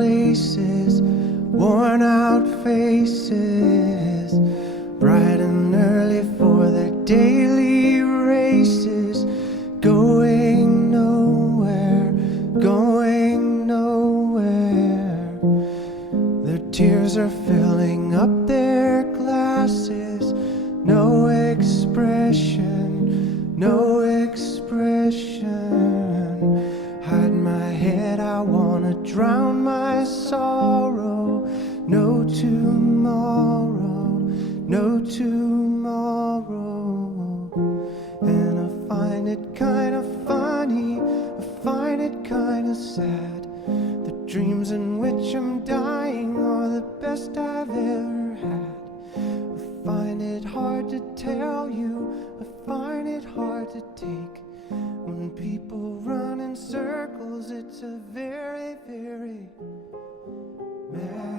places, worn out faces, bright and early for their daily races, going nowhere, going nowhere. Their tears are filling up their glasses, no expression, no expression. Hide my head, I wanna drown my sorrow. No tomorrow, no tomorrow. And I find it kinda funny, I find it kinda sad. The dreams in which I'm dying are the best I've ever had. I find it hard to tell you, I find it hard to take. When people run in circles, it's a very, very mad